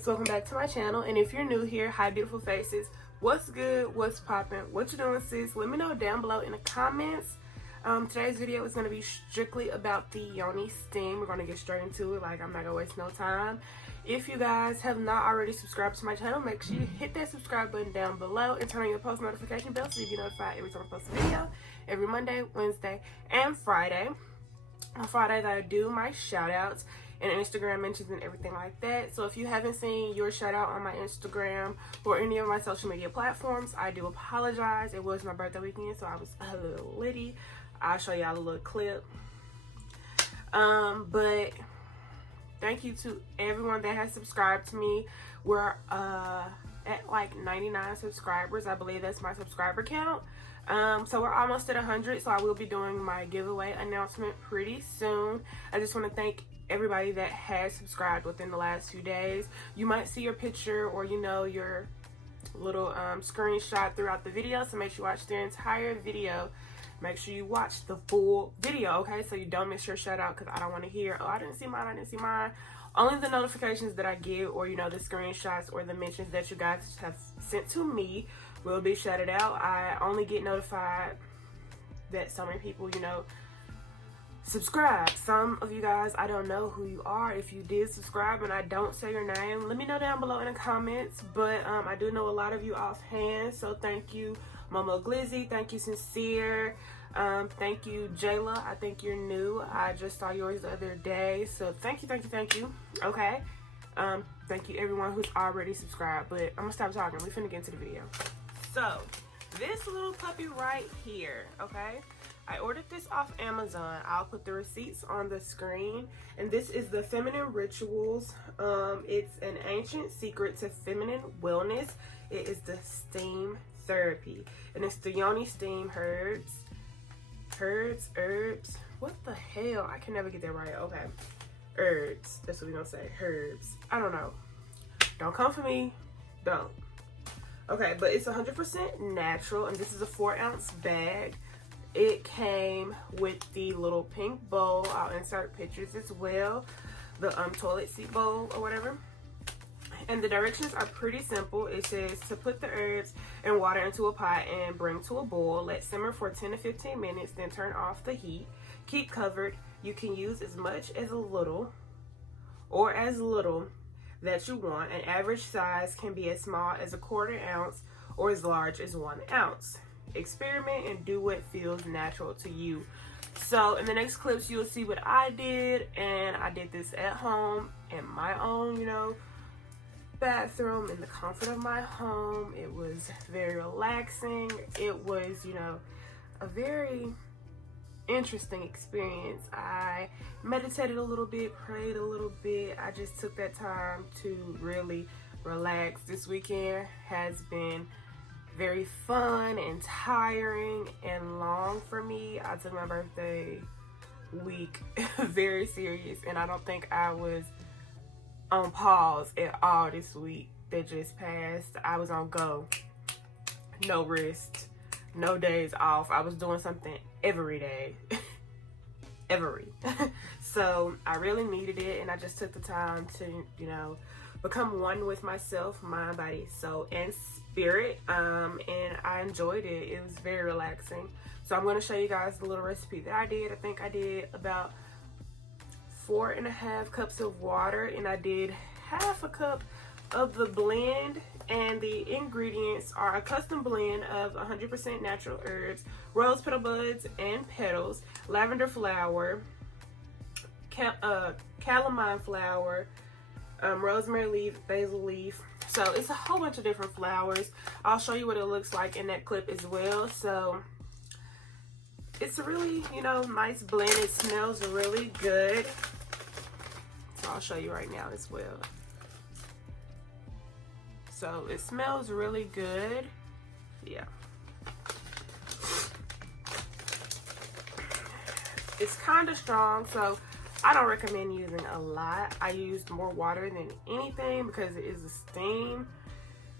babes, welcome back to my channel. And if you're new here, hi beautiful faces, what's good, what's poppin', what you doing, sis? Let me know down below in the comments. Today's video is going to be strictly about the Yoni steam. We're going to get straight into it. Like, I'm not gonna waste no time. If you guys have not already subscribed to my channel, make sure you hit that subscribe button down below and turn on your post notification bell so you get notified every time I post a video, every Monday, Wednesday, and Friday. On Fridays I do my shout outs and Instagram mentions and everything like that. So if you haven't seen your shout out on my Instagram or any of my social media platforms, I do apologize. It was my birthday weekend, so I was a little litty. I'll show y'all a little clip. But thank you to everyone that has subscribed to me. We're at like 99 subscribers. I believe that's my subscriber count. So we're almost at 100, so I will be doing my giveaway announcement pretty soon. I just want to thank everybody that has subscribed within the last few days. You might see your picture or your little screenshot throughout the video, so make sure you watch the entire video. Make sure you watch the full video, okay? So you don't miss your shout out, because I don't want to hear, oh, I didn't see mine. Only the notifications that I get, or the screenshots or the mentions that you guys have sent to me will be shouted out. I only get notified that so many people, subscribe. Some of you guys, I don't know who you are. If you did subscribe and I don't say your name, let me know down below in the comments. But I do know a lot of you offhand, so thank you, Momo Glizzy. Thank you, Sincere. Thank you, Jayla. I think you're new. I just saw yours the other day, so thank you. Okay. Thank you everyone who's already subscribed. But I'm gonna stop talking. We finna get into the video. So this little puppy right here, okay, I ordered this off Amazon. I'll put the receipts on the screen. And this is the Feminine Rituals. It's an ancient secret to feminine wellness. It is the steam therapy, and it's the Yoni steam herbs. What the hell? I can never get that right. Okay, herbs. That's what we're gonna say. Herbs. I don't know. Don't come for me. Don't. Okay, but it's 100% natural, and this is a 4-ounce bag. It came with the little pink bowl. I'll insert pictures as well. The toilet seat bowl or whatever. And the directions are pretty simple. It says to put the herbs and water into a pot and bring to a boil. Let simmer for 10 to 15 minutes, then turn off the heat. Keep covered. You can use as much as a little or as little that you want. An average size can be as small as a 1/4 ounce or as large as 1 ounce. Experiment and do what feels natural to you. So in the next clips you'll see what I did, and I did this at home in my own bathroom in the comfort of my home. It was very relaxing. It was a very interesting experience. I meditated a little bit, prayed a little bit. I just took that time to really relax. This weekend has been very fun and tiring and long for me. I took my birthday week very serious, and I don't think I was on pause at all this week that just passed. I was on go, no rest, no days off. I was doing something every day. So I really needed it, and I just took the time to become one with myself, mind, body, soul, and spirit. And I enjoyed it. It was very relaxing. So I'm going to show you guys the little recipe that I did. I think I did about 4.5 cups of water, and I did 1/2 cup of the blend. And the ingredients are a custom blend of 100% natural herbs, rose petal buds and petals, lavender flower, calamine flower, rosemary leaf, basil leaf. So it's a whole bunch of different flowers. I'll show you what it looks like in that clip as well. So it's a really nice blend. It smells really good. So I'll show you right now as well. So it smells really good. Yeah. It's kind of strong, so I don't recommend using a lot. I used more water than anything because it is a steam.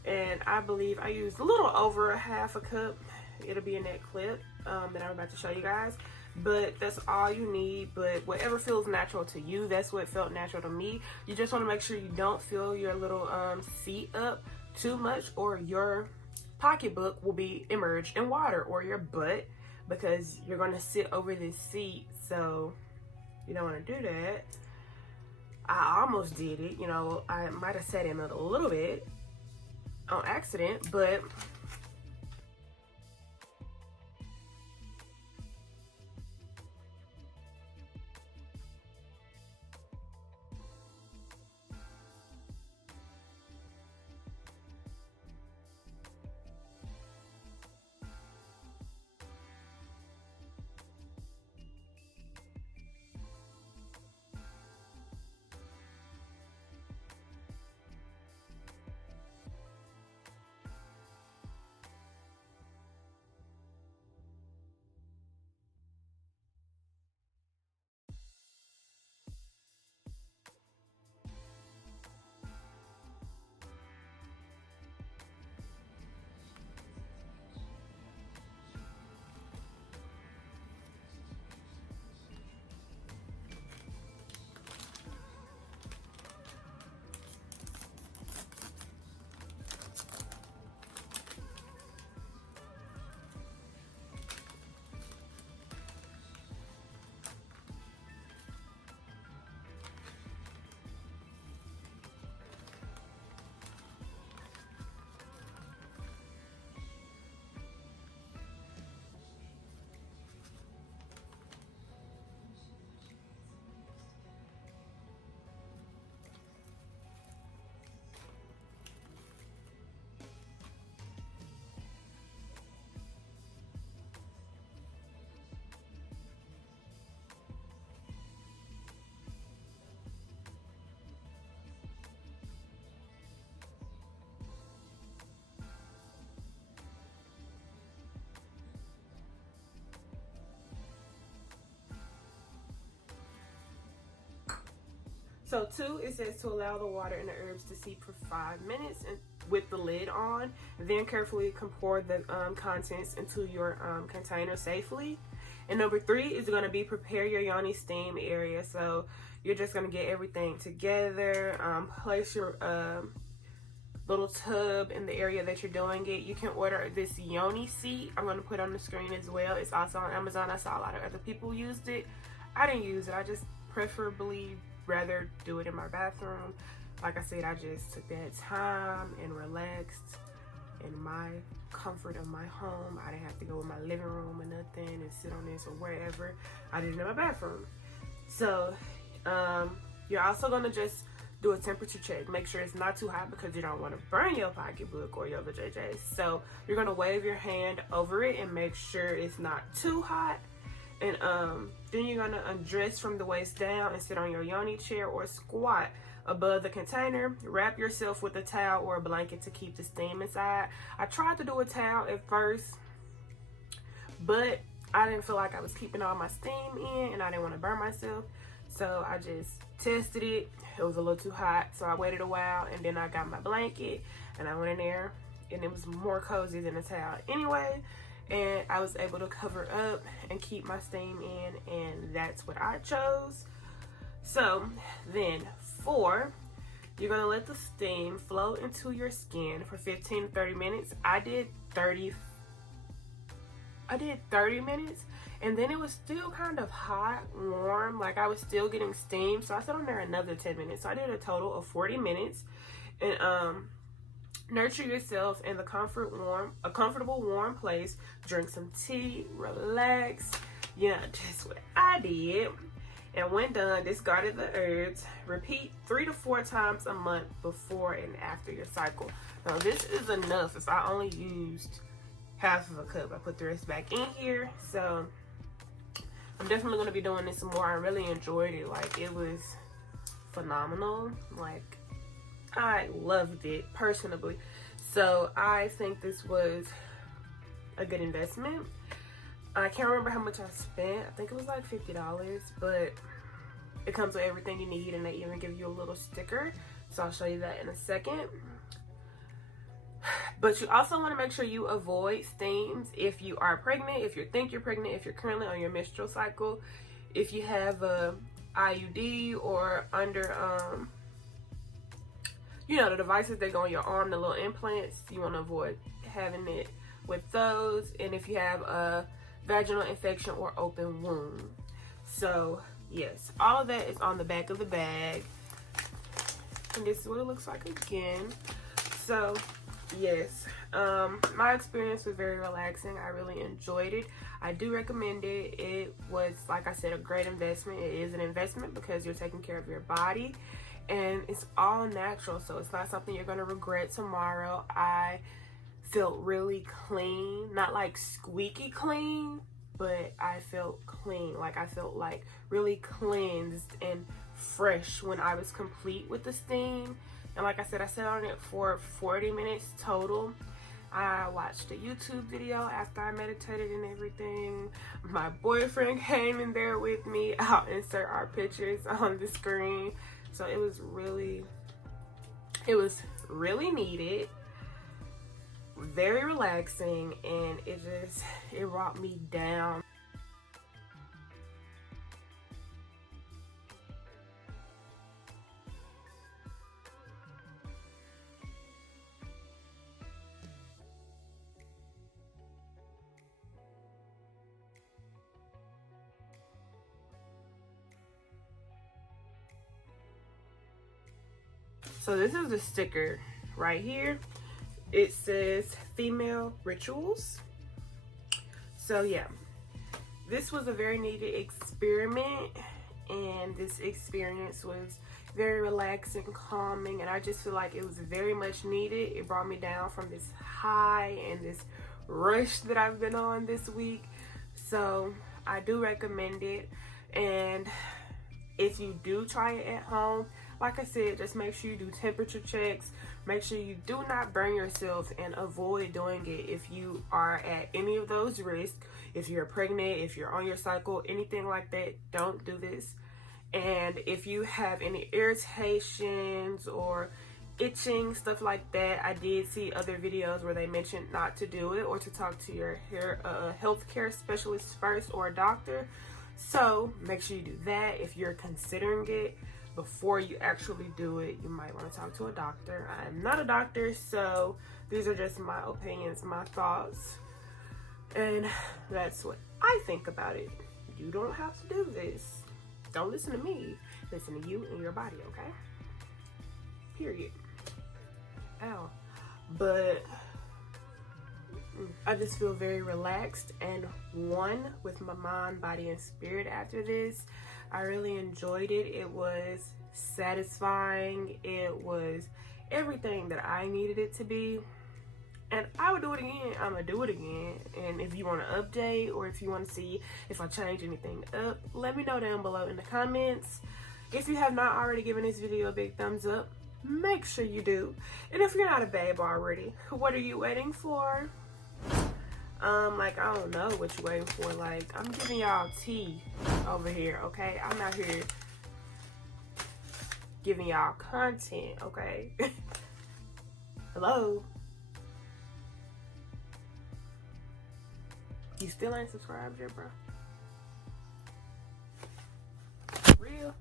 And I believe I used a little over 1/2 cup. It'll be in that clip that I'm about to show you guys. but that's all you need. But whatever feels natural to you, that's what felt natural to me. You just want to make sure you don't fill your little seat up too much, or your pocketbook will be immersed in water, or your butt, because you're going to sit over this seat. So you don't want to do that. I almost did it, you know. I might have sat in it a little bit on accident, but so 2, it says to allow the water and the herbs to steep for 5 minutes and with the lid on. Then carefully pour the contents into your container safely. And number 3 is going to be prepare your Yoni steam area. So you're just going to get everything together. Place your little tub in the area that you're doing it. You can order this Yoni seat. I'm going to put on the screen as well. It's also on Amazon. I saw a lot of other people used it. I didn't use it. I just preferably rather do it in my bathroom. Like I said, I just took that time and relaxed in my comfort of my home. I didn't have to go in my living room or nothing and sit on this or wherever. I did it in my bathroom. So you're also going to just do a temperature check. Make sure it's not too hot, because you don't want to burn your pocketbook or your vajayjays. So you're going to wave your hand over it and make sure it's not too hot. And then you're going to undress from the waist down and sit on your Yoni chair or squat above the container. Wrap yourself with a towel or a blanket to keep the steam inside. I tried to do a towel at first, but I didn't feel like I was keeping all my steam in, and I didn't want to burn myself. So I just tested it. It was a little too hot, so I waited a while, and then I got my blanket and I went in there, and it was more cozy than a towel anyway. And I was able to cover up and keep my steam in, and that's what I chose. So then 4, you're gonna let the steam flow into your skin for 15 to 30 minutes. I did 30 minutes, and then it was still kind of hot, warm, like I was still getting steam. So I sat on there another 10 minutes. So I did a total of 40 minutes. And nurture yourself in a comfortable warm place. Drink some tea, relax. Yeah, that's what I did. And when done, discarded the herbs. Repeat 3 to 4 times a month before and after your cycle. Now this is enough if I only used half of a cup. I put the rest back in here. So I'm definitely going to be doing this some more. I really enjoyed it. Like, it was phenomenal. Like, I loved it personally. So I think this was a good investment. I can't remember how much I spent. I think it was like $50, but it comes with everything you need, and they even give you a little sticker. So I'll show you that in a second. But you also want to make sure you avoid steams if you are pregnant, if you think you're pregnant, if you're currently on your menstrual cycle, if you have a IUD or under you know, the devices that go on your arm, the little implants, you want to avoid having it with those. And if you have a vaginal infection or open wound. So yes, all of that is on the back of the bag, and this is what it looks like again. So yes, my experience was very relaxing. I really enjoyed it. I do recommend it. It was, like I said, a great investment. It is an investment because you're taking care of your body, and it's all natural, so it's not something you're going to regret tomorrow. I felt really clean, not like squeaky clean, but I felt clean. Like I felt like really cleansed and fresh when I was complete with the steam. And like I said, I sat on it for 40 minutes total. I watched a YouTube video after I meditated and everything. My boyfriend came in there with me. I'll insert our pictures on the screen. So it was really needed, very relaxing, and it brought me down. So this is the sticker right here. It says female rituals. So yeah, this was a very needed experiment, and this experience was very relaxing, calming, and I just feel like it was very much needed. It brought me down from this high and this rush that I've been on this week. So I do recommend it. And if you do try it at home, like I said, just make sure you do temperature checks. Make sure you do not burn yourself, and avoid doing it if you are at any of those risks. If you're pregnant, if you're on your cycle, anything like that, don't do this. And if you have any irritations or itching, stuff like that, I did see other videos where they mentioned not to do it, or to talk to your healthcare specialist first, or a doctor. So make sure you do that. If you're considering it, before you actually do it, you might want to talk to a doctor. I'm not a doctor, so these are just my opinions, my thoughts, and that's what I think about it. You don't have to do this. Don't listen to me. Listen to you and your body, okay? Period. Ow. But I just feel very relaxed and one with my mind, body, and spirit after this. I really enjoyed it. It was satisfying. It was everything that I needed it to be. And I would do it again. I'm going to do it again. And if you want to update, or if you want to see if I change anything up, let me know down below in the comments. If you have not already given this video a big thumbs up, make sure you do. And if you're not a babe already, what are you waiting for? Like, I don't know what you're waiting for. Like, I'm giving y'all tea over here, okay? I'm out here giving y'all content, okay? Hello? You still ain't subscribed yet, bro? Real?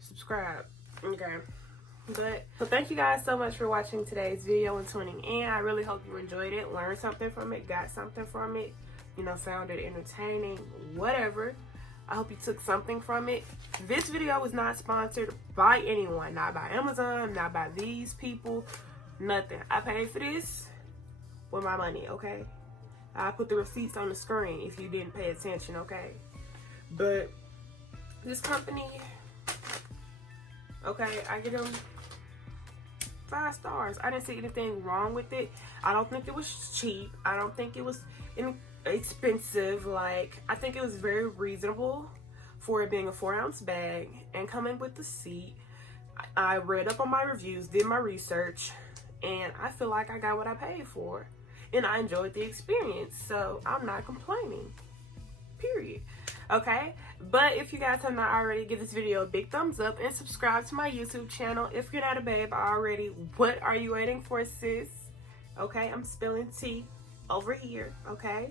Subscribe. Okay. But so thank you guys so much for watching today's video and tuning in. I really hope you enjoyed it, learned something from it, got something from it, you know, found it entertaining, whatever. I hope you took something from it. This video was not sponsored by anyone, not by Amazon, not by these people, nothing. I paid for this with my money, okay? I put the receipts on the screen if you didn't pay attention, okay? But this company, okay, I give them 5 stars. I didn't see anything wrong with it. I don't think it was cheap. I don't think it was expensive. Like, I think it was very reasonable for it being a 4-ounce bag and coming with the seat. I read up on my reviews, did my research, and I feel like I got what I paid for, and I enjoyed the experience, so I'm not complaining, period. Okay, But if you guys have not already, give this video a big thumbs up and subscribe to my YouTube channel. If you're not a babe already, what are you waiting for, sis? Okay, I'm spilling tea over here, okay?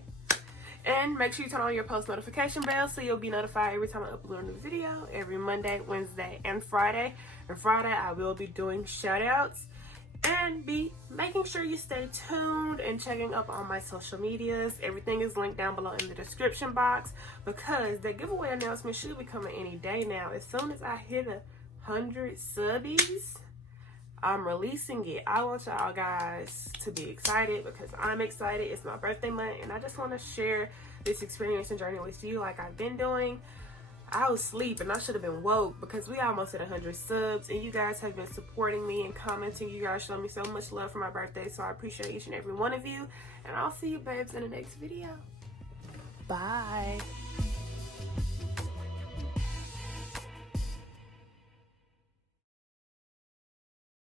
And make sure you turn on your post notification bell so you'll be notified every time I upload a new video, every Monday, Wednesday, and Friday. And Friday, I will be doing shout outs and be making sure you stay tuned and checking up on my social medias. Everything is linked down below in the description box because the giveaway announcement should be coming any day now. As soon as I hit 100 subbies, I'm releasing it. I want y'all guys to be excited because I'm excited. It's my birthday month and I just want to share this experience and journey with you like I've been doing. I was asleep and I should have been woke because we almost hit 100 subs and you guys have been supporting me and commenting. You guys show me so much love for my birthday, so I appreciate each and every one of you. And I'll see you babes in the next video. Bye.